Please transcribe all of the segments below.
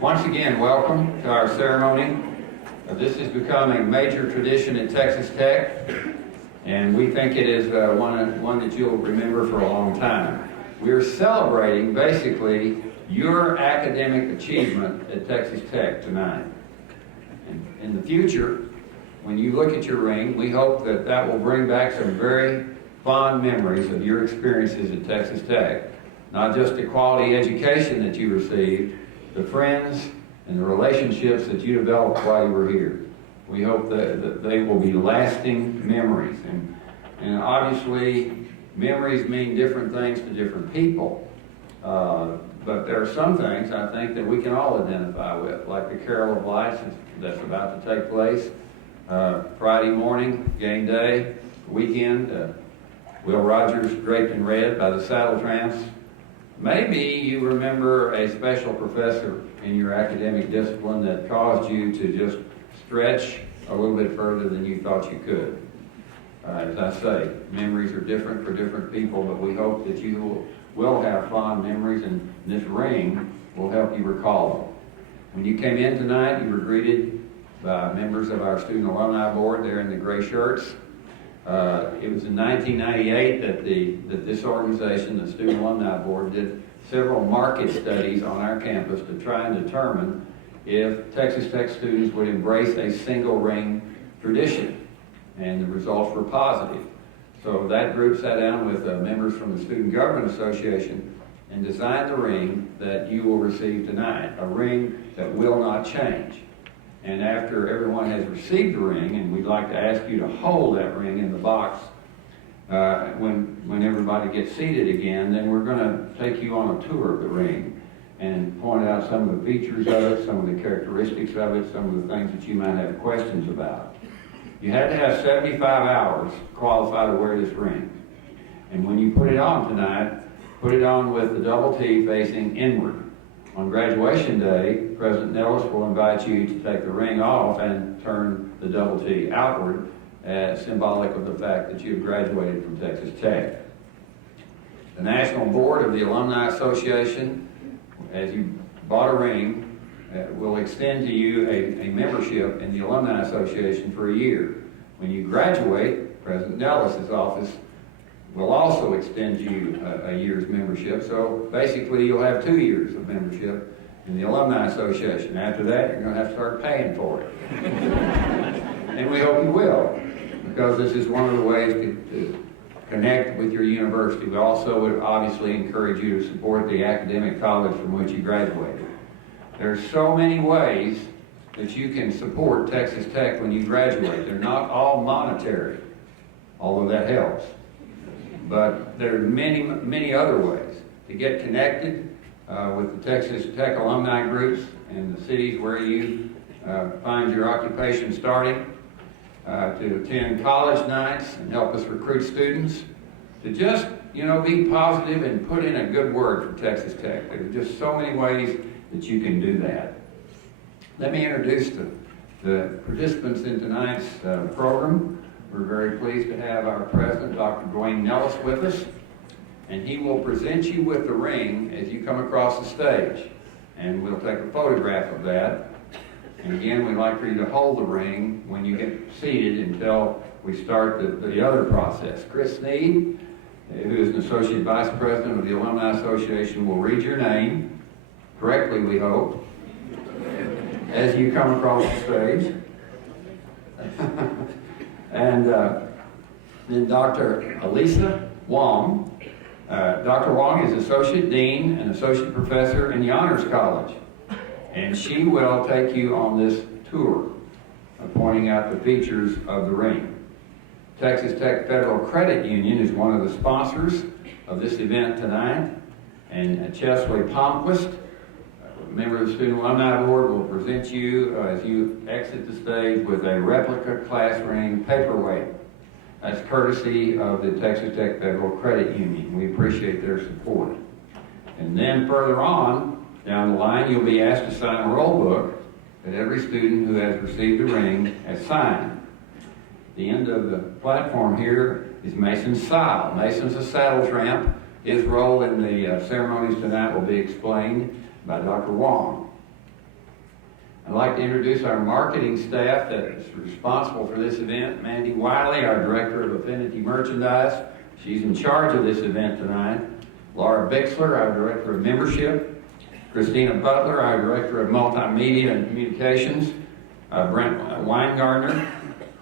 Once again, welcome to our ceremony. This has become a major tradition at Texas Tech, and we think it is one that you'll remember for a long time. We're celebrating, basically, your academic achievement at Texas Tech tonight. And in the future, when you look at your ring, we hope that that will bring back some very fond memories of your experiences at Texas Tech. Not just the quality education that you received, the friends and the relationships that you developed while you were here. We hope that they will be lasting memories. And obviously, memories mean different things to different people. But there are some things, I think, that we can all identify with, like the Carol of Lights that's about to take place. Friday morning, game day, weekend, Will Rogers draped in red by the Saddle Tramps. Maybe you remember a special professor in your academic discipline that caused you to just stretch a little bit further than you thought you could. As I say, memories are different for different people, but we hope that you will have fond memories, and this ring will help you recall them. When you came in tonight, you were greeted by members of our Student Alumni Board there in the gray shirts. It was in 1998 that this organization, the Student Alumni Board, did several market studies on our campus to try and determine if Texas Tech students would embrace a single ring tradition, and the results were positive. So that group sat down with members from the Student Government Association and designed the ring that you will receive tonight, a ring that will not change. And after everyone has received the ring, and we'd like to ask you to hold that ring in the box when everybody gets seated again, then we're going to take you on a tour of the ring and point out some of the features of it, some of the characteristics of it, some of the things that you might have questions about. You had to have 75 hours to qualify to wear this ring. And when you put it on tonight, put it on with the double T facing inward. On graduation day, President Nellis will invite you to take the ring off and turn the double T outward, as symbolic of the fact that you have graduated from Texas Tech. The National Board of the Alumni Association, as you bought a ring, will extend to you a membership in the Alumni Association for a year. When you graduate, President Nellis' office will also extend you a year's membership. So basically, you'll have 2 years of membership in the Alumni Association. After that, you're going to have to start paying for it. And we hope you will, because this is one of the ways to connect with your university. We also would obviously encourage you to support the academic college from which you graduated. There's so many ways that you can support Texas Tech when you graduate. They're not all monetary, although that helps. But there are many, many other ways to get connected with the Texas Tech alumni groups and the cities where you find your occupation starting, to attend college nights and help us recruit students, to just, be positive and put in a good word for Texas Tech. There are just so many ways that you can do that. Let me introduce the participants in tonight's program. We're very pleased to have our president, Dr. Dwayne Nellis, with us, and he will present you with the ring as you come across the stage, and we'll take a photograph of that. And again, we'd like for you to hold the ring when you get seated until we start the other process. Chris Sneed, who is an Associate Vice President of the Alumni Association, will read your name, correctly we hope, as you come across the stage. And then Dr. Elisa Wong. Dr. Wong is Associate Dean and Associate Professor in the Honors College. And she will take you on this tour, pointing out the features of the ring. Texas Tech Federal Credit Union is one of the sponsors of this event tonight. And Chesley Palmquist, a member of the Student Alumni Board, will present you as you exit the stage with a replica class ring paperweight. That's courtesy of the Texas Tech Federal Credit Union. We appreciate their support. And then further on, down the line, you'll be asked to sign a roll book that every student who has received the ring has signed. The end of the platform here is Mason's Style. Mason's a saddle tramp. His role in the ceremonies tonight will be explained by Dr. Wong. I'd like to introduce our marketing staff that is responsible for this event. Mandy Wiley, our Director of Affinity Merchandise. She's in charge of this event tonight. Laura Bixler, our Director of Membership. Christina Butler, our Director of Multimedia and Communications. Brent Weingartner,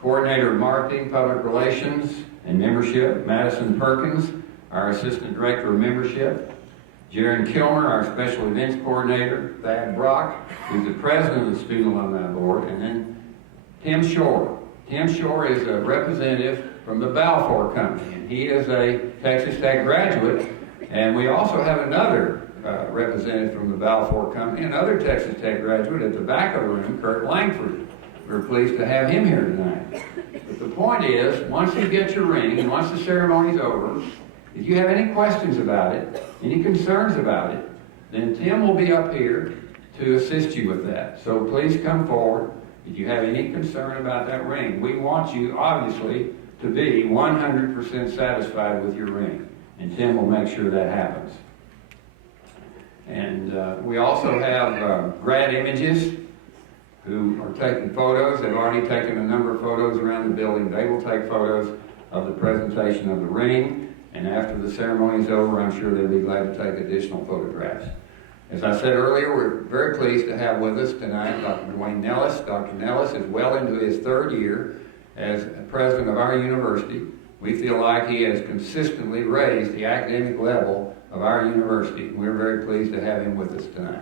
Coordinator of Marketing, Public Relations, and Membership. Madison Perkins, our Assistant Director of Membership. Jaron Kilmer, our Special Events Coordinator. Thad Brock, who's the President of the Student Alumni Board. And then Tim Shore. Tim Shore is a representative from the Balfour Company, and he is a Texas Tech graduate. And we also have another representative from the Balfour Company, another Texas Tech graduate at the back of the room, Kurt Langford. We're pleased to have him here tonight. But the point is, once you get your ring, and once the ceremony's over, if you have any questions about it, any concerns about it, then Tim will be up here to assist you with that. So please come forward if you have any concern about that ring. We want you, obviously, to be 100% satisfied with your ring. And Tim will make sure that happens. And we also have grad images who are taking photos. They've already taken a number of photos around the building. They will take photos of the presentation of the ring. And after the ceremony is over, I'm sure they'll be glad to take additional photographs. As I said earlier, we're very pleased to have with us tonight Dr. Dwayne Nellis. Dr. Nellis is well into his third year as president of our university. We feel like he has consistently raised the academic level of our university. We're very pleased to have him with us tonight.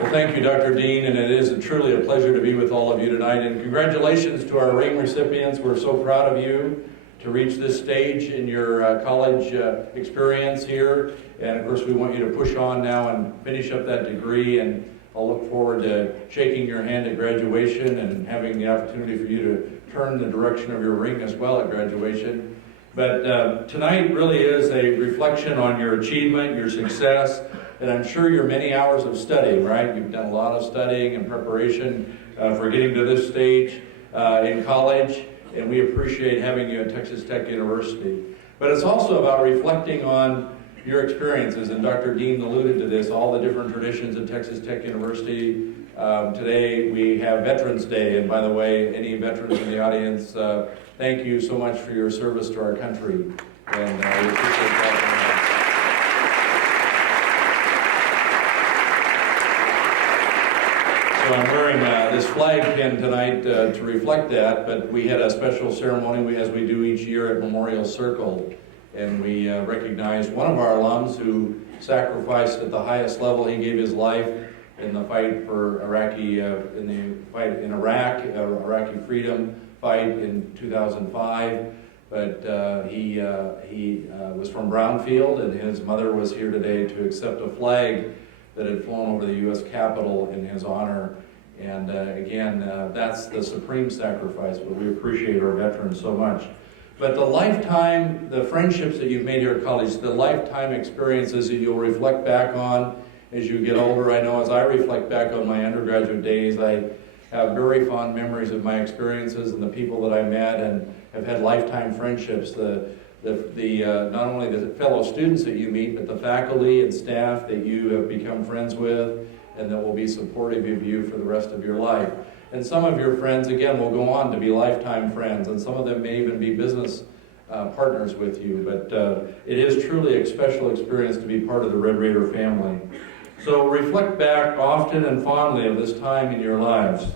Well, thank you, Dr. Dean, and it is truly a pleasure to be with all of you tonight. And congratulations to our ring recipients. We're so proud of you to reach this stage in your college experience here. And of course, we want you to push on now and finish up that degree. And I'll look forward to shaking your hand at graduation and having the opportunity for you to turn the direction of your ring as well at graduation. But tonight really is a reflection on your achievement, your success, and I'm sure your many hours of studying, right? You've done a lot of studying and preparation for getting to this stage in college, and we appreciate having you at Texas Tech University. But it's also about reflecting on your experiences, and Dr. Dean alluded to this, all the different traditions at Texas Tech University. Today we have Veterans Day, and by the way, any veterans in the audience, thank you so much for your service to our country, and we appreciate that. So I'm wearing this flag pin tonight to reflect that, but we had a special ceremony as we do each year at Memorial Circle, and we recognized one of our alums who sacrificed at the highest level. He gave his life in the fight for Iraqi, in the fight in Iraq, Iraqi freedom fight in 2005. But he was from Brownfield, and his mother was here today to accept a flag that had flown over the U.S. Capitol in his honor. And again, that's the supreme sacrifice, but we appreciate our veterans so much. But the friendships that you've made here at college, the lifetime experiences that you'll reflect back on as you get older. I know as I reflect back on my undergraduate days, I have very fond memories of my experiences and the people that I met, and have had lifetime friendships. Not only the fellow students that you meet, but the faculty and staff that you have become friends with and that will be supportive of you for the rest of your life. And some of your friends, again, will go on to be lifetime friends, and some of them may even be business partners with you. But it is truly a special experience to be part of the Red Raider family. So reflect back often and fondly of this time in your lives,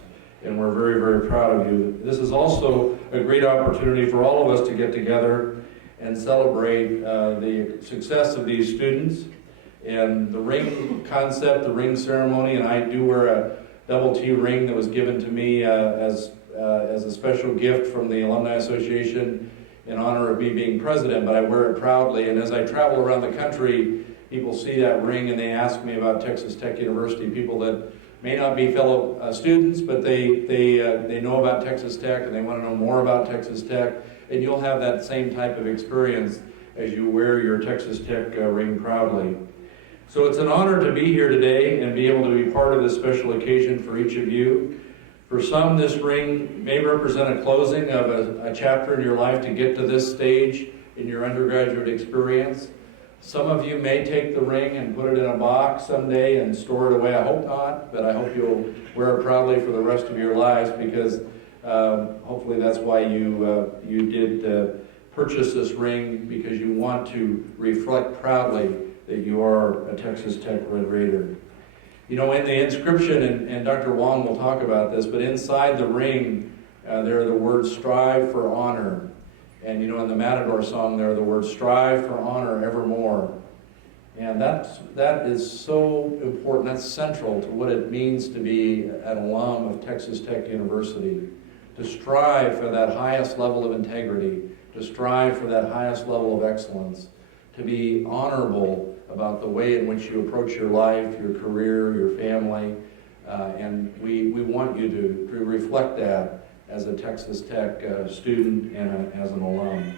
and we're very, very proud of you. This is also a great opportunity for all of us to get together and celebrate the success of these students and the ring concept, the ring ceremony. And I do wear a double T ring that was given to me as a special gift from the Alumni Association in honor of me being president, but I wear it proudly. And as I travel around the country, people see that ring and they ask me about Texas Tech University, people that may not be fellow students, but they know about Texas Tech and they want to know more about Texas Tech. And you'll have that same type of experience as you wear your Texas Tech ring proudly. So it's an honor to be here today and be able to be part of this special occasion for each of you. For some, this ring may represent a closing of a chapter in your life to get to this stage in your undergraduate experience. Some of you may take the ring and put it in a box someday and store it away. I hope not, but I hope you'll wear it proudly for the rest of your lives, because hopefully that's why you did purchase this ring, because you want to reflect proudly that you are a Texas Tech Red Raider. You know, in the inscription, and Dr. Wong will talk about this, but inside the ring, there are the words "strive for honor." And you know, in the Matador song, there are the words "strive for honor evermore." And that is so important. That's central to what it means to be an alum of Texas Tech University. To strive for that highest level of integrity, to strive for that highest level of excellence, to be honorable about the way in which you approach your life, your career, your family. And we want you to reflect that as a Texas Tech student and as an alum.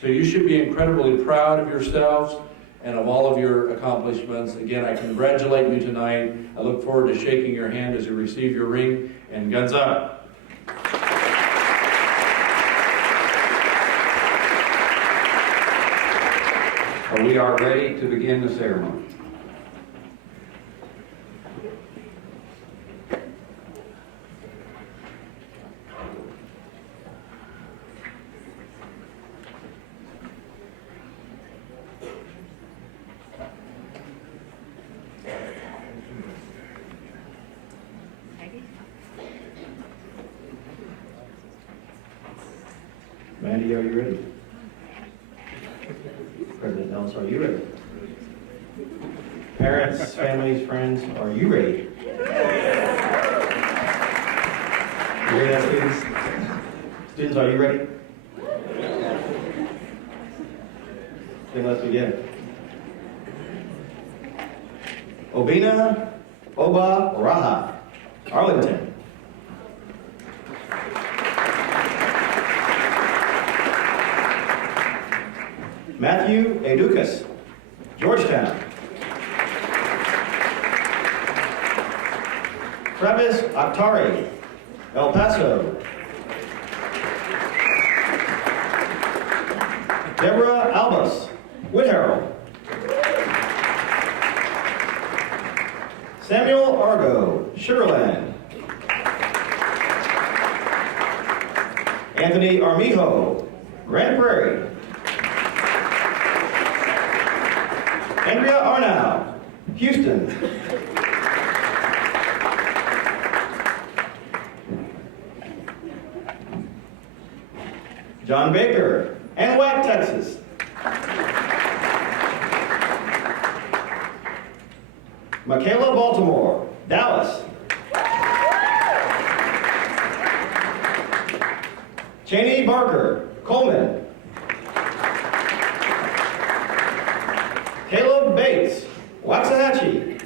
So you should be incredibly proud of yourselves and of all of your accomplishments. Again, I congratulate you tonight. I look forward to shaking your hand as you receive your ring, and guns up. We are ready to begin the ceremony. Mandy, are you ready? President Ellis, are you ready? Parents, families, friends, are you ready? You hear that, students? Students, are you ready? Then let's begin. Obina Oba Raha, Arlington. Matthew Educas, Georgetown. Travis Aktari, El Paso. Deborah Albus, Whitharrow. Samuel Argo, Sugarland. Anthony Armijo, Grand Prairie. Andrea Arnau, Houston. John Baker, Anahuac, Texas. Michaela Baltimore, Dallas. Cheney Barker, Coleman. Caleb Bates, Waxahachie.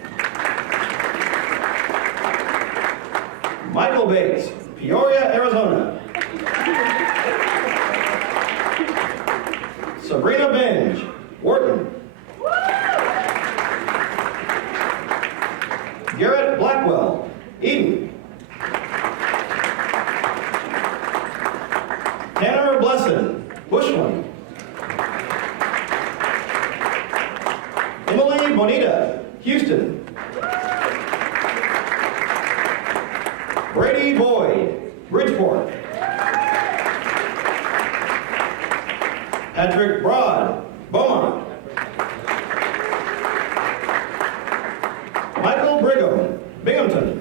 Michael Bates, Peoria, Arizona. Sabrina Benge, Wharton. Garrett Blackwell, Eden. Tanner Blesson, Bushland. Emily Bonita, Houston. Brady Boyd, Bridgeport. Patrick Broad, Beaumont. Michael Brigham, Binghamton.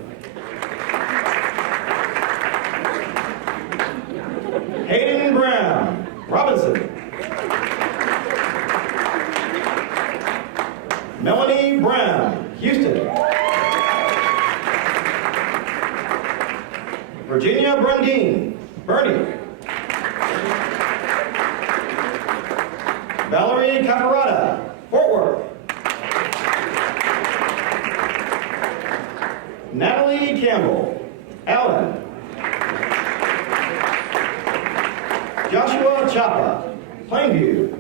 Hayden Brown, Robinson. Melanie Brown, Houston. Virginia Brundine, Bernie. Valerie Caparata, Fort Worth. Natalie Campbell, Allen. Joshua Chapa, Plainview.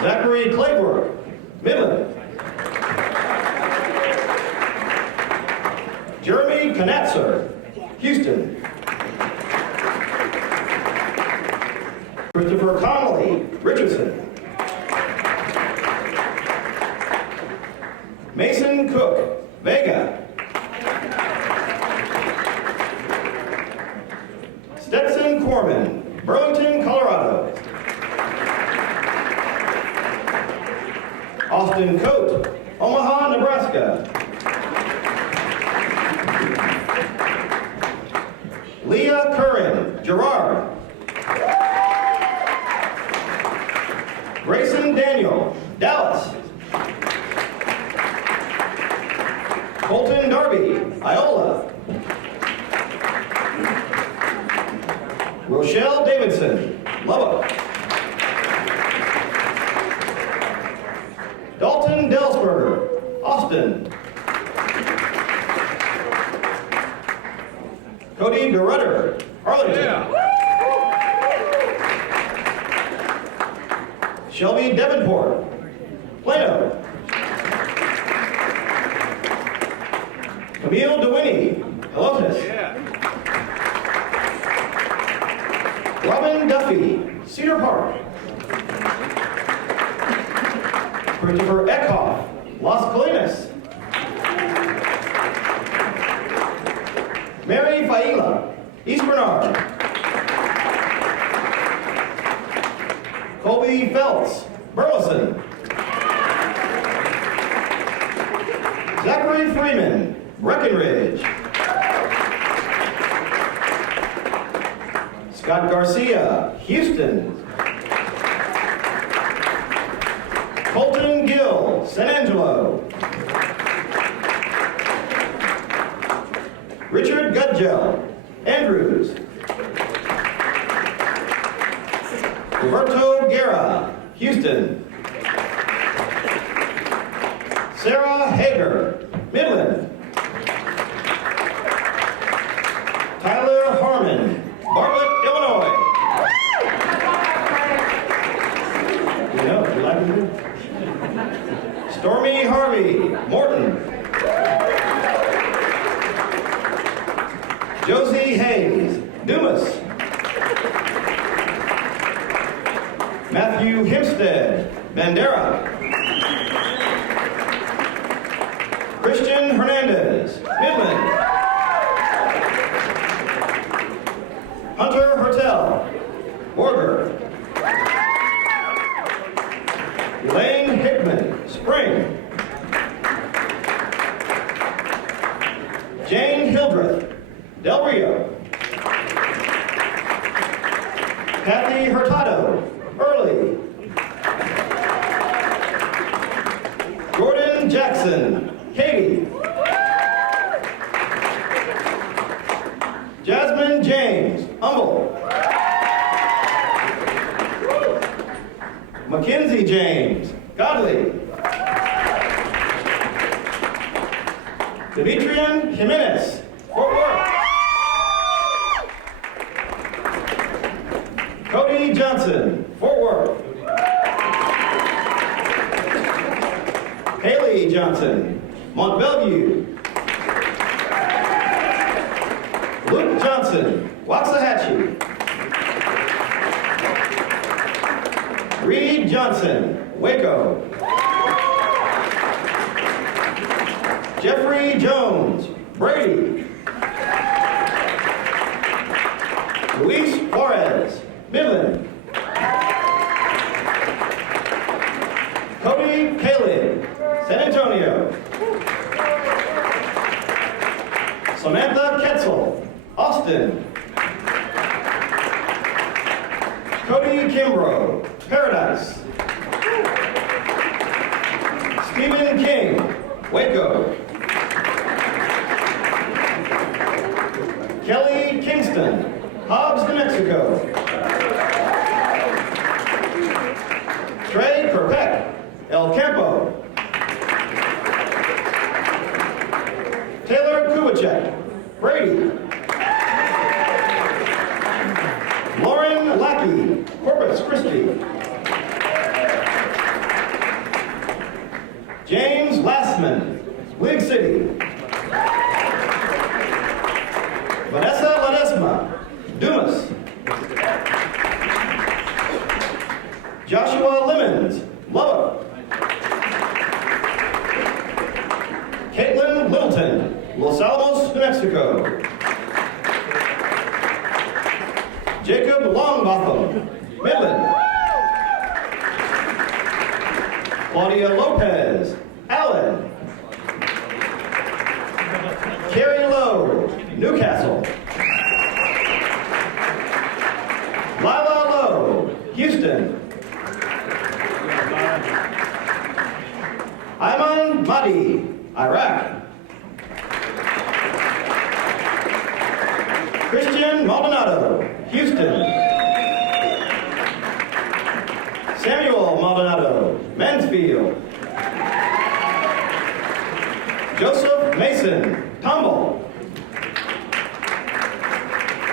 Zachary Claybrook, Midland. Jeremy Knatzer, Houston. Christopher Connolly Richardson. Mason Cook Vega. Stetson Corman, Burlington, Colorado. Austin Coate, Omaha, Nebraska. Leah Curran, Girard. Grayson Daniel, Dallas. Colton Darby, Iola. Rochelle Davidson, Lubbock. Dalton Delsberger, Austin. Cody DeRutter, Arlington. Shelby Davenport, Plano. Camille DeWinney, Helotes. Robin Duffy, Cedar Park. Christopher Eckhoff, Las Colinas. Mary Faila, East Bernard. Colby Feltz, Burleson. Zachary Freeman, Breckenridge. Scott Garcia, Houston. Colton Gill, San Angelo. Richard Gudgel, Andrews. Roberto Guerra, Houston. Sarah Hager, Midland. Tyler Harmon, Bartlett, Illinois. You know, you like him? Stormy Harvey, Morton. Josie Hayes, Dumas. Matthew Hempstead, Bandera. Christian Hernandez, Midland. Hunter Hertel, Borger. Elaine Hickman, Spring. Jane Hildreth, Del Rio. Kathy Hurtado, Early. Jordan Jackson, Katie. Jasmine James, Humble. Mackenzie James, Godly. Demetrian Jimenez, Fort Worth. Cody Johnson, Fort Worth. Haley Johnson, Mont Belvieu. Luke Johnson, Waxahachie. Reed Johnson, Waco. Jeffrey Jones, Brady. Luis Flores, Midland. Cody Caleb, San Antonio. Samantha Ketzel, Austin. Cody Kimbrough, Paradise. Stephen King, Waco. Kelly Kingston, Hobbs, New Mexico. Trey Kerpeck, El Campo. Taylor Kubacek, Brady. Lauren Lackey, Corpus Christi. James Lastman, League City. Vanessa Ledesma, Dumas. Joshua Lemons, Lubbock. Caitlin Littleton, Los Alamos, New Mexico. Jacob Longbotham, Midland. Claudia Lopez, Allen. Carrie Lowe, Newcastle. Lila Lowe, Houston. Ayman Mahdi, Iraq. Christian Maldonado, Houston. Samuel Maldonado, Mansfield. Joseph Mason, Tomball.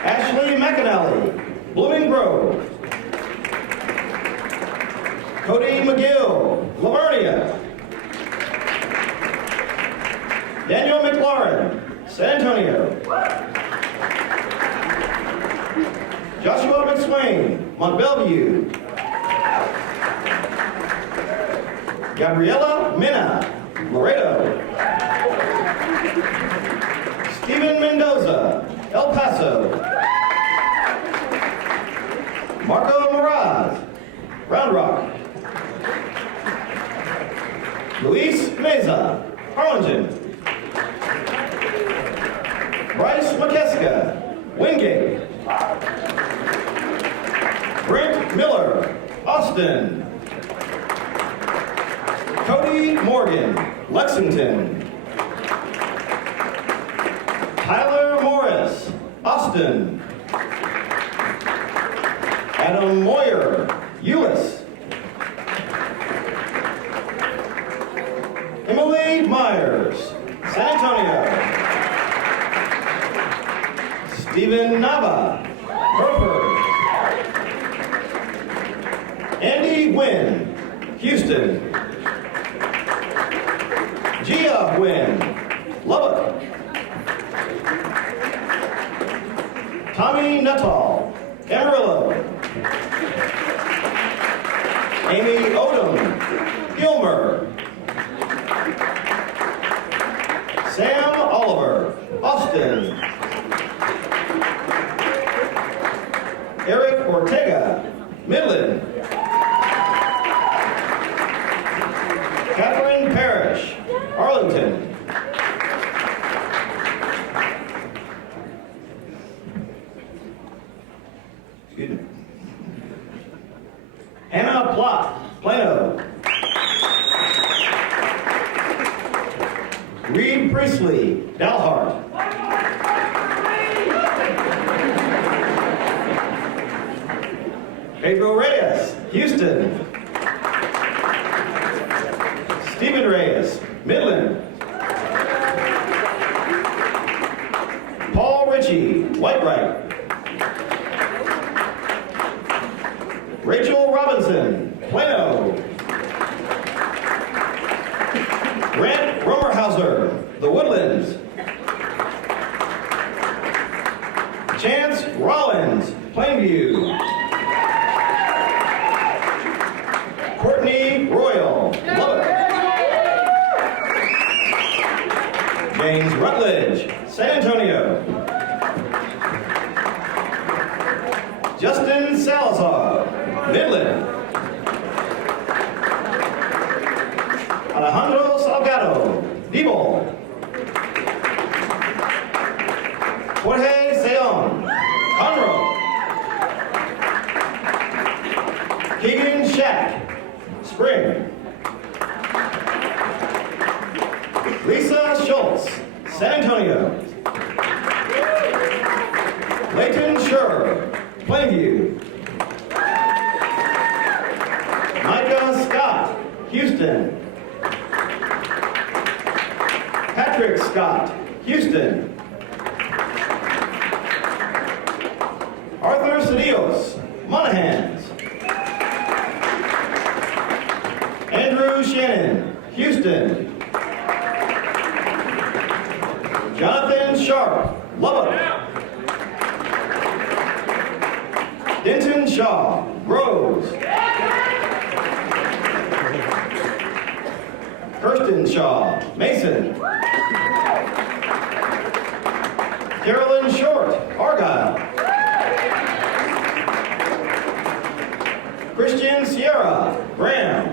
Ashley McAnally, Blooming Grove. Cody McGill, Lavernia. Daniel McLaurin, San Antonio. Joshua McSwain, Mont Belvieu. Gabriela Mena, Laredo. Stephen Mendoza, El Paso. Marco Moraz, Round Rock. Luis Meza, Harlingen. Bryce McKeska, Wingate. Brent Miller, Austin. Cody Morgan, Lexington. Tyler Morris, Austin. Adam Moyer, Euless. Emily Myers, San Antonio. Stephen Nava, Hereford. Andy Wynn, Houston. Gia Wynn, Lubbock. Tommy Nuttall, Amarillo. Amy Odom, Gilmer. Sam Oliver, Austin. Eric Ortega, Midland. Catherine Parrish, Arlington. Excuse me. Hannah Plott, Plano. Reed Priestley, Dalhart. Pedro Reyes, Houston. Stephen Reyes, Midland. Paul Ritchie, Whitewright. Rachel Robinson, Plano. Grant Romerhauser, The Woodlands. Chance Rollins, Plainview. Courtney Royal, Lubbock. James Rutledge, San Antonio. Justin Salazar, Midland. Alejandro Salgado, Debo. Jorge Seon, Conroe. Keegan Shack, Spring. Lisa Schultz, San Antonio. Leighton Scher, Plainview. Micah Scott, Houston. Patrick Scott, Houston. Arthur Cedillos, Monahans. Andrew Shannon, Houston. Jonathan Sharp, Lubbock. Denton Shaw, Groves. Kirsten Shaw, Mason. Carolyn Short, Argyle. Christian Sierra, Graham.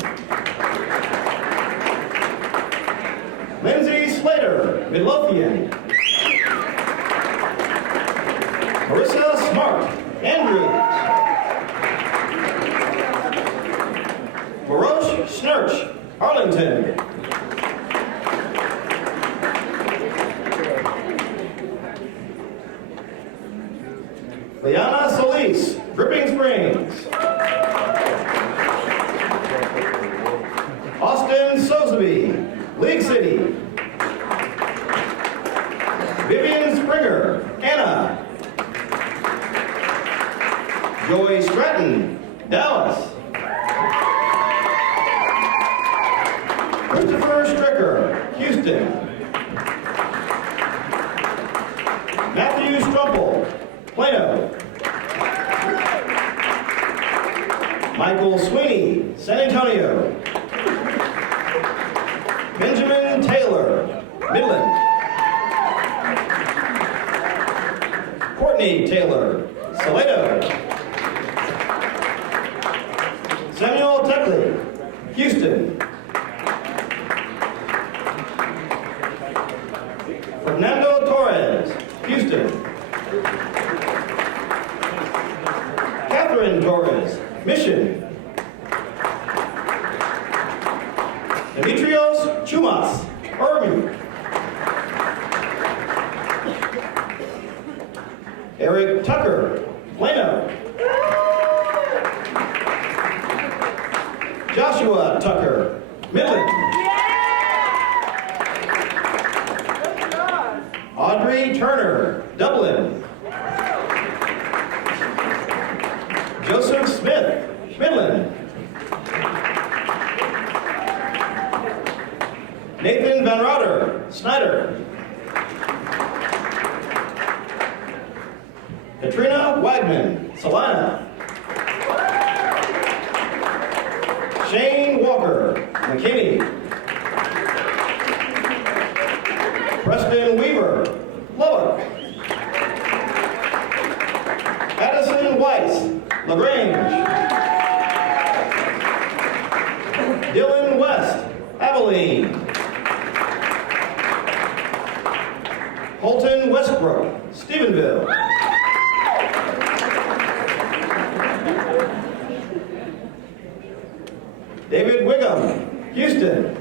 Lindsay Slater, Midlothian. Marissa Smart, Andrews. Baroche Snurch, Arlington. Liana Solis, Dripping Springs. Austin Sotheby, League City. Vivian Springer, Anna. Joy Stratton, Dallas. Christopher Stricker, Houston. Matthew Strumpel, Plano. Michael Sweeney, San Antonio. Benjamin Taylor, Midland. Courtney Taylor, Salado. Samuel Teckley, Houston. Fernando Torres, Houston. Catherine Torres, Mission. Demetrios Chumas, Irving. Eric Tucker, Plano. Joshua Tucker, Midland. Audrey Turner, Dublin. Joseph Smith, Midland. Nathan Van Roder, Snyder. Katrina Wagman, Salina. Shane Walker, McKinney. Preston Weaver, Lubbock. Addison Weiss, LaGrange. Dylan West, Abilene. Holton Westbrook, Stephenville. David Wiggum, Houston.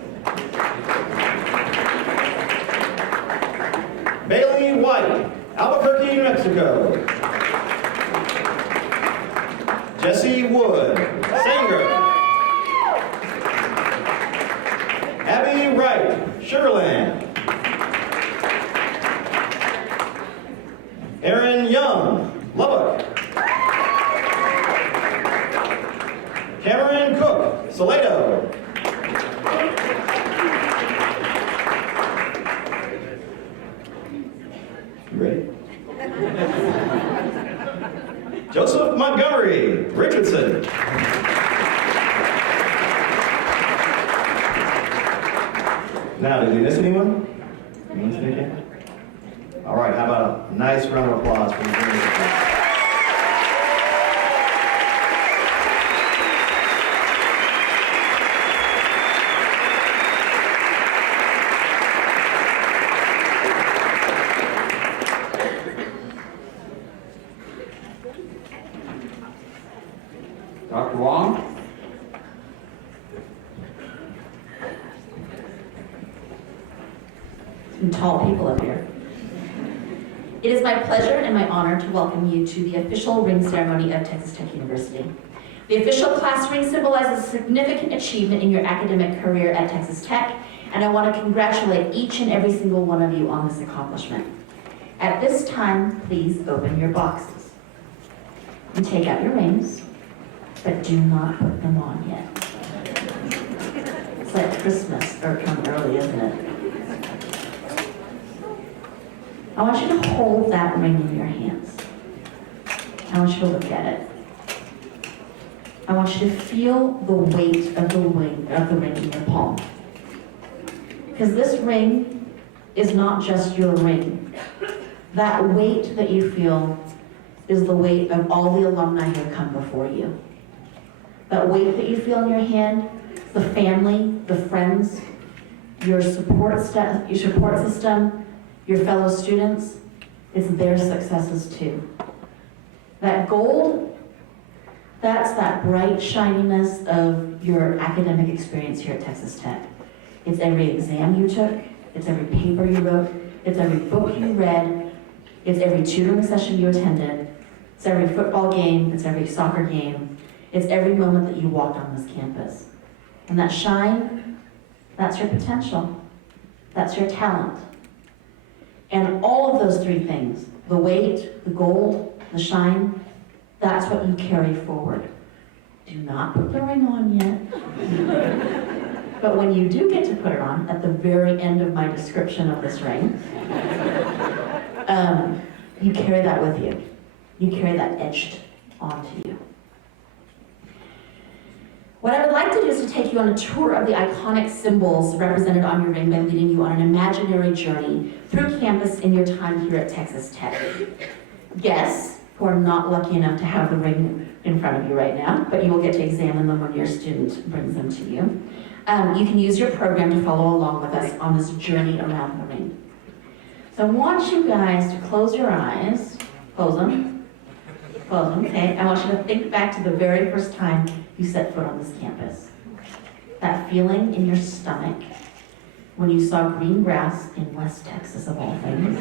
Bailey White, Albuquerque, New Mexico. Jesse Wood, Sanger. Abby Wright, Sugarland. Aaron Young, Lubbock. Cameron Cook, Salado. You ready? Joseph Montgomery, Richardson. Now, did we miss anyone? Anyone sneak in? All right, how about a nice round of applause for the juniors? Dr. Wong? Some tall people up here. It is my pleasure and my honor to welcome you to the official ring ceremony of Texas Tech University. The official class ring symbolizes a significant achievement in your academic career at Texas Tech, and I want to congratulate each and every single one of you on this accomplishment. At this time, please open your boxes and take out your rings, but do not put them on yet. It's like Christmas, or come early, isn't it? I want you to hold that ring in your hands. I want you to look at it. I want you to feel the weight of the ring in your palm. Because this ring is not just your ring. That weight that you feel is the weight of all the alumni who have come before you. That weight that you feel in your hand, the family, the friends, your support system, your fellow students, it's their successes too. That gold, that's that bright shininess of your academic experience here at Texas Tech. It's every exam you took, it's every paper you wrote, it's every book you read, it's every tutoring session you attended, it's every football game, it's every soccer game, it's every moment that you walked on this campus. And that shine, that's your potential, that's your talent. And all of those three things, the weight, the gold, the shine, that's what you carry forward. Do not put the ring on yet. But when you do get to put it on, at the very end of my description of this ring, you carry that with you. You carry that etched onto you. What I would like to do is to take you on a tour of the iconic symbols represented on your ring by leading you on an imaginary journey through campus in your time here at Texas Tech. Guests who are not lucky enough to have the ring in front of you right now, but you will get to examine them when your student brings them to you. You can use your program to follow along with us on this journey around the ring. So I want you guys to close your eyes. Close them. Close them, okay? I want you to think back to the very first time you set foot on this campus. That feeling in your stomach when you saw green grass in West Texas, of all things.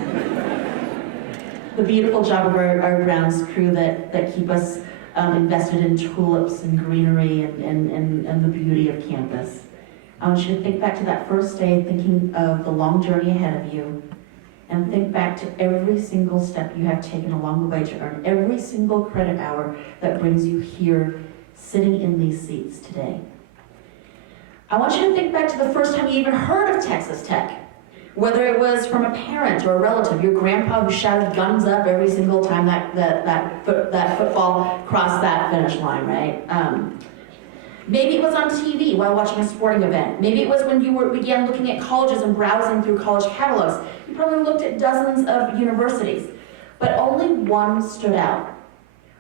The beautiful job of our grounds crew that keep us invested in tulips and greenery and the beauty of campus. I want you to think back to that first day, thinking of the long journey ahead of you, and think back to every single step you have taken along the way to earn every single credit hour that brings you here, sitting in these seats today. I want you to think back to the first time you even heard of Texas Tech, whether it was from a parent or a relative, your grandpa who shouted guns up every single time that football crossed that finish line, right? Maybe it was on TV while watching a sporting event. Maybe it was when you began looking at colleges and browsing through college catalogs. You probably looked at dozens of universities, but only one stood out.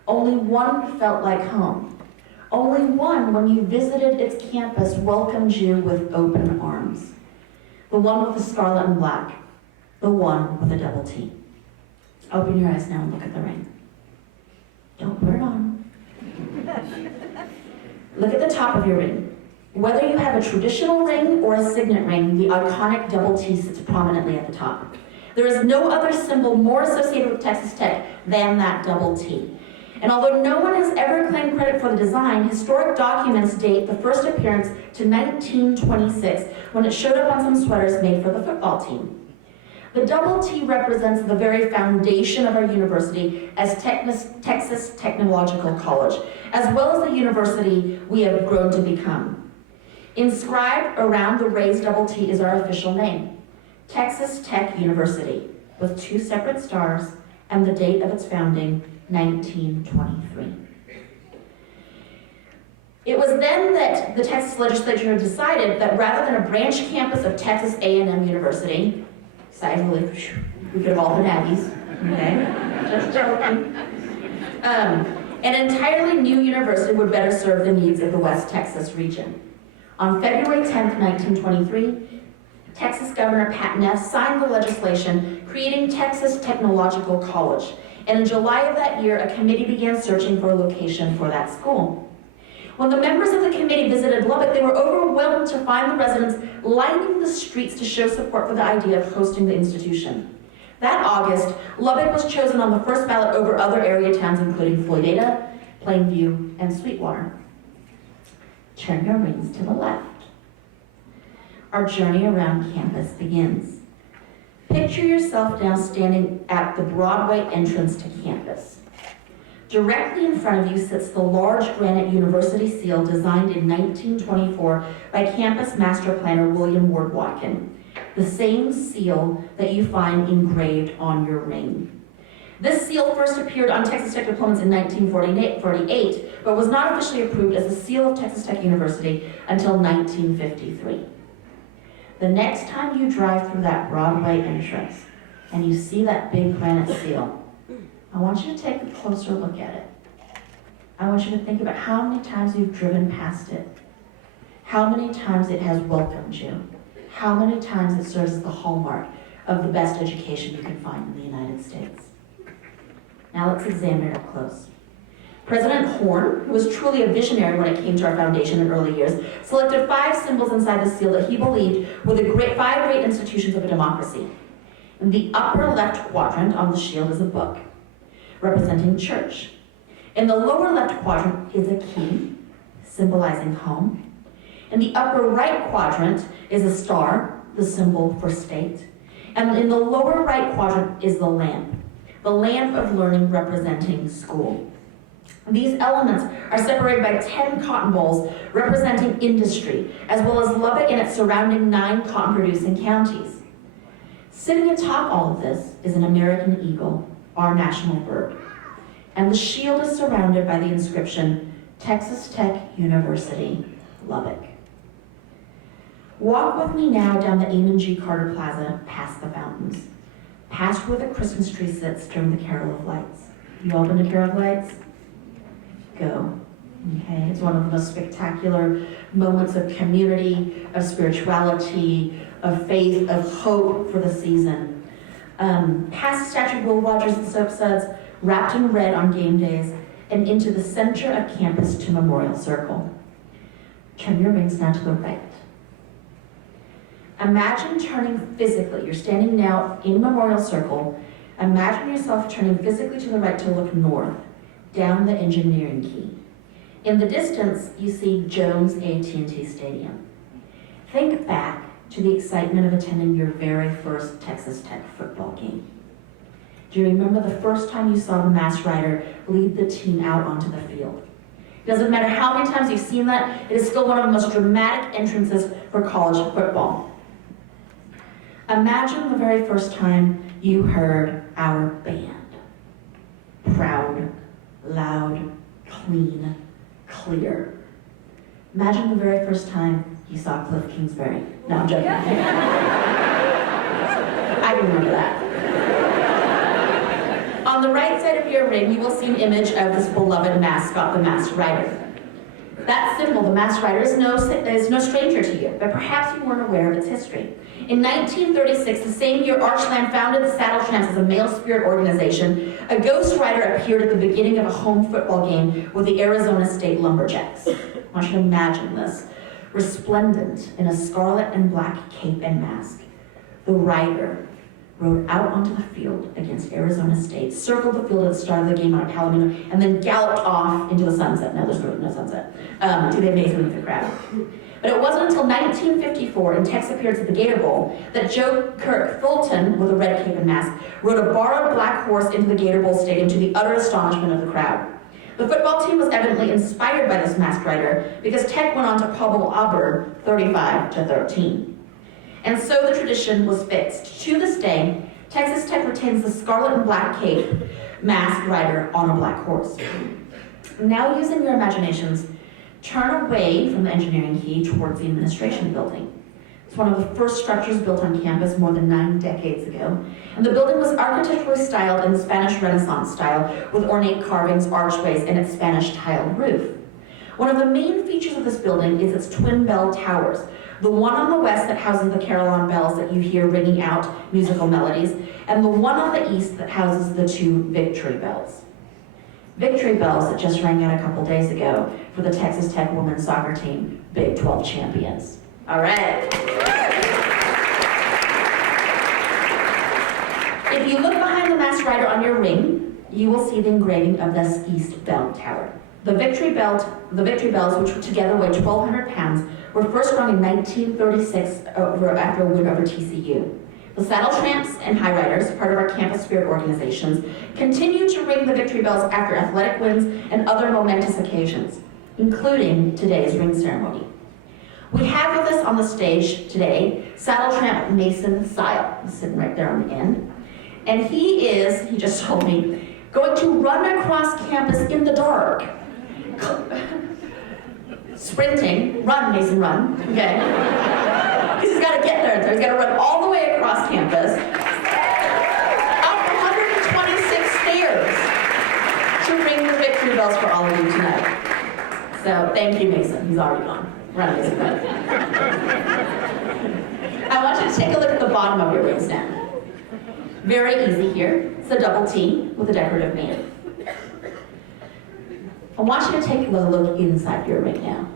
Only one felt like home. Only one, when you visited its campus, welcomed you with open arms. The one with the scarlet and black. The one with the double T. Open your eyes now and look at the ring. Don't put it on. Look at the top of your ring. Whether you have a traditional ring or a signet ring, the iconic double T sits prominently at the top. There is no other symbol more associated with Texas Tech than that double T. And although no one has ever claimed credit for the design, historic documents date the first appearance to 1926, when it showed up on some sweaters made for the football team. The double T represents the very foundation of our university as Texas Technological College, as well as the university we have grown to become. Inscribed around the raised double T is our official name, Texas Tech University, with 2 separate stars and the date of its founding, 1923. It was then that the Texas legislature decided that rather than a branch campus of Texas A&M University, we could have all been Aggies, okay? Just joking. An entirely new university would better serve the needs of the West Texas region. On February 10th, 1923, Texas Governor Pat Neff signed the legislation creating Texas Technological College. And in July of that year, a committee began searching for a location for that school. When the members of the committee visited Lubbock, they were overwhelmed to find the residents lining the streets to show support for the idea of hosting the institution. That August, Lubbock was chosen on the first ballot over other area towns, including Floydada, Plainview, and Sweetwater. Turn your rings to the left. Our journey around campus begins. Picture yourself now standing at the Broadway entrance to campus. Directly in front of you sits the large granite university seal designed in 1924 by campus master planner William Ward Watkin, the same seal that you find engraved on your ring. This seal first appeared on Texas Tech diplomas in 1948, but was not officially approved as a seal of Texas Tech University until 1953. The next time you drive through that Broadway entrance and you see that big granite seal, I want you to take a closer look at it. I want you to think about how many times you've driven past it, how many times it has welcomed you, how many times it serves as the hallmark of the best education you can find in the United States. Now let's examine it up close. President Horn, who was truly a visionary when it came to our foundation in early years, selected 5 symbols inside the seal that he believed were the 5 great institutions of a democracy. In the upper left quadrant on the shield is a book, representing church. In the lower left quadrant is a key, symbolizing home. In the upper right quadrant is a star, the symbol for state. And in the lower right quadrant is the lamp of learning representing school. These elements are separated by 10 cotton bolls representing industry, as well as Lubbock and its surrounding 9 cotton-producing counties. Sitting atop all of this is an American eagle, our national bird. And the shield is surrounded by the inscription, Texas Tech University, Lubbock. Walk with me now down the Amon G. Carter Plaza, past the fountains, past where the Christmas tree sits during the Carol of Lights. You all been to Carol of Lights? Go. Okay, it's one of the most spectacular moments of community, of spirituality, of faith, of hope for the season. Past the statue of Will Rogers and Soap Suds, wrapped in red on game days, and into the center of campus to Memorial Circle. Turn your rings now to the right. Imagine turning physically, you're standing now in Memorial Circle, imagine yourself turning physically to the right to look north, down the engineering key. In the distance, you see Jones AT&T Stadium. Think back to the excitement of attending your very first Texas Tech football game. Do you remember the first time you saw the Mass Rider lead the team out onto the field? It doesn't matter how many times you've seen that, it is still one of the most dramatic entrances for college football. Imagine the very first time you heard our band. Proud, loud, clean, clear. Imagine the very first time you saw Cliff Kingsbury. No, I'm joking. I remember that. On the right side of your ring, you will see an image of this beloved mascot, the Masked Rider. That symbol, the Masked Rider, is no stranger to you, but perhaps you weren't aware of its history. In 1936, the same year Archland founded the Saddle Tramps as a male spirit organization, a ghost rider appeared at the beginning of a home football game with the Arizona State Lumberjacks. I want you to imagine this. Resplendent in a scarlet and black cape and mask, the rider rode out onto the field against Arizona State, circled the field at the start of the game on Palomino, and then galloped off into the sunset. No, there's no sunset. To the amazement of the crowd. But it wasn't until 1954, in Tech's appearance at the Gator Bowl, that Joe Kirk Fulton, with a red cape and mask, rode a borrowed black horse into the Gator Bowl stadium to the utter astonishment of the crowd. The football team was evidently inspired by this masked rider because Tech went on to pummel Auburn 35-13. And so the tradition was fixed. To this day, Texas Tech retains the scarlet and black cape masked rider on a black horse. Now, using your imaginations, turn away from the engineering key towards the administration building. It's one of the first structures built on campus more than 9 decades ago. And the building was architecturally styled in the Spanish Renaissance style with ornate carvings, archways, and its Spanish tiled roof. One of the main features of this building is its twin bell towers. The one on the west that houses the carillon bells that you hear ringing out musical melodies, and the one on the east that houses the 2 victory bells. Victory bells that just rang out a couple days ago for the Texas Tech women's soccer team, Big 12 champions. All right. If you look behind the Masked Rider on your ring, you will see the engraving of this East Bell Tower. The victory bells, which together weigh 1,200 pounds, were first rung in 1936 after a win over TCU. The Saddle Tramps and High Riders, part of our campus spirit organizations, continue to ring the victory bells after athletic wins and other momentous occasions, including today's ring ceremony. We have with us on the stage today Saddle Tramp Mason Sile, who's sitting right there on the end. And he just told me, going to run across campus in the dark. Sprinting, run, Mason, run, okay? He's got to get there. So he's got to run all the way across campus, up 126 stairs to ring the victory bells for all of you tonight. So thank you, Mason. He's already gone. Running his event. I want you to take a look at the bottom of your rings now. Very easy here. It's a double T with a decorative band. I want you to take a look inside your ring now.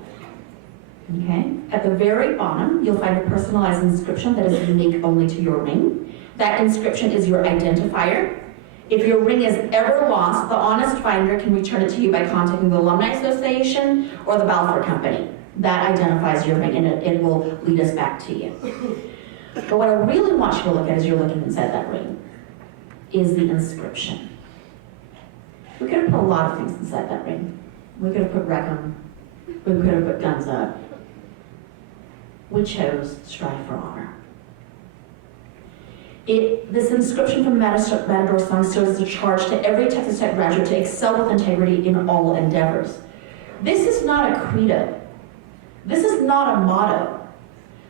Okay? At the very bottom, you'll find a personalized inscription that is unique only to your ring. That inscription is your identifier. If your ring is ever lost, the honest finder can return it to you by contacting the Alumni Association or the Balfour Company. That identifies your ring and it will lead us back to you. But what I really want you to look at as you're looking inside that ring is the inscription. We could have put a lot of things inside that ring. We could have put Wreckham. We could have put Guns Up. We chose Strive for Honor. This inscription from the Matador song serves as a charge to every Texas Tech graduate to excel with integrity in all endeavors. This is not a credo. This is not a motto.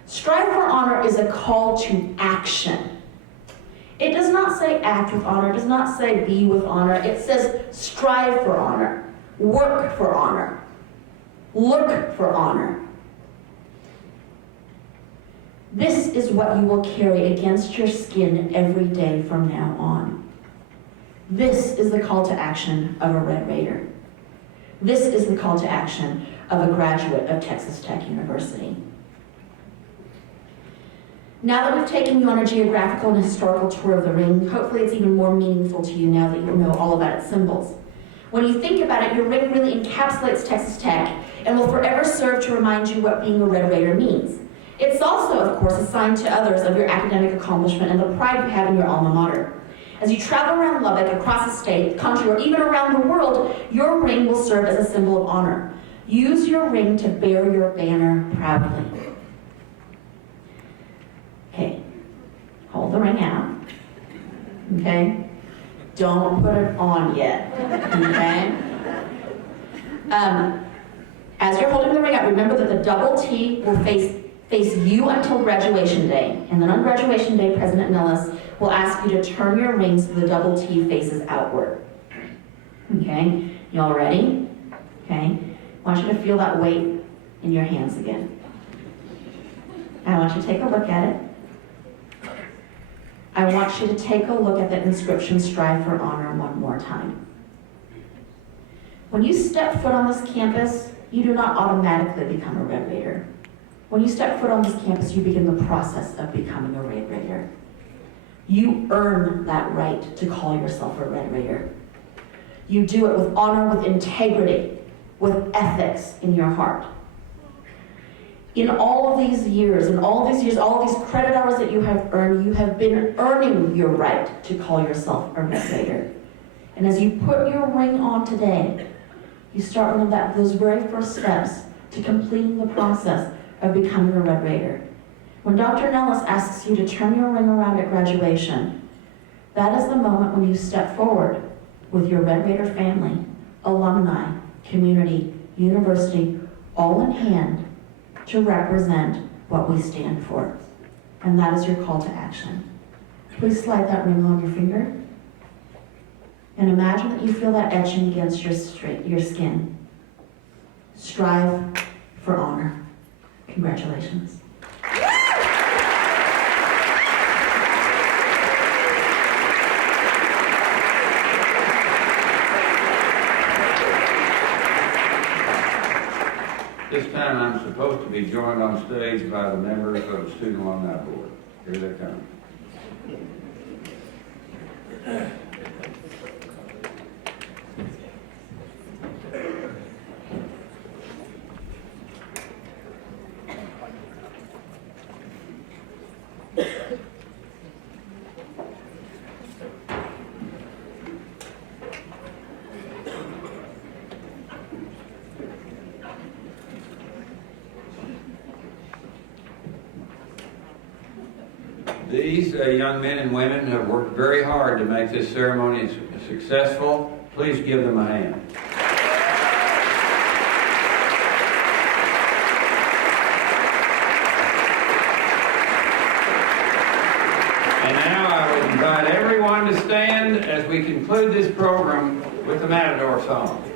Strive for Honor is a call to action. It does not say act with honor. It does not say be with honor. It says strive for honor, work for honor, look for honor. This is what you will carry against your skin every day from now on. This is the call to action of a Red Raider. This is the call to action of a graduate of Texas Tech University. Now that we've taken you on a geographical and historical tour of the ring, hopefully it's even more meaningful to you now that you know all about its symbols. When you think about it, your ring really encapsulates Texas Tech and will forever serve to remind you what being a Red Raider means. It's also, of course, a sign to others of your academic accomplishment and the pride you have in your alma mater. As you travel around Lubbock, across the state, country, or even around the world, your ring will serve as a symbol of honor. Use your ring to bear your banner proudly. Okay, hold the ring out. Okay? Don't put it on yet. Okay? As you're holding the ring out, remember that the double T will face you until graduation day. And then on graduation day, President Nellis will ask you to turn your ring so the double T faces outward. Okay? You all ready? Okay? I want you to feel that weight in your hands again. I want you to take a look at it. I want you to take a look at the inscription, Strive for Honor, one more time. When you step foot on this campus, you do not automatically become a Red Raider. When you step foot on this campus, you begin the process of becoming a Red Raider. You earn that right to call yourself a Red Raider. You do it with honor, with integrity, with ethics in your heart. In all of these years, all of these credit hours that you have earned, you have been earning your right to call yourself a Red Raider. And as you put your ring on today, you start one of those very first steps to completing the process of becoming a Red Raider. When Dr. Nellis asks you to turn your ring around at graduation, that is the moment when you step forward with your Red Raider family, alumni, community, university, all in hand to represent what we stand for. And that is your call to action. Please slide that ring on your finger. And imagine that you feel that etching against your skin. Strive for honor. Congratulations. This time I'm supposed to be joined on stage by the members of the Student Alumni Board. Here they come. These young men and women have worked very hard to make this ceremony successful. Please give them a hand. conclude this program with the Matador song.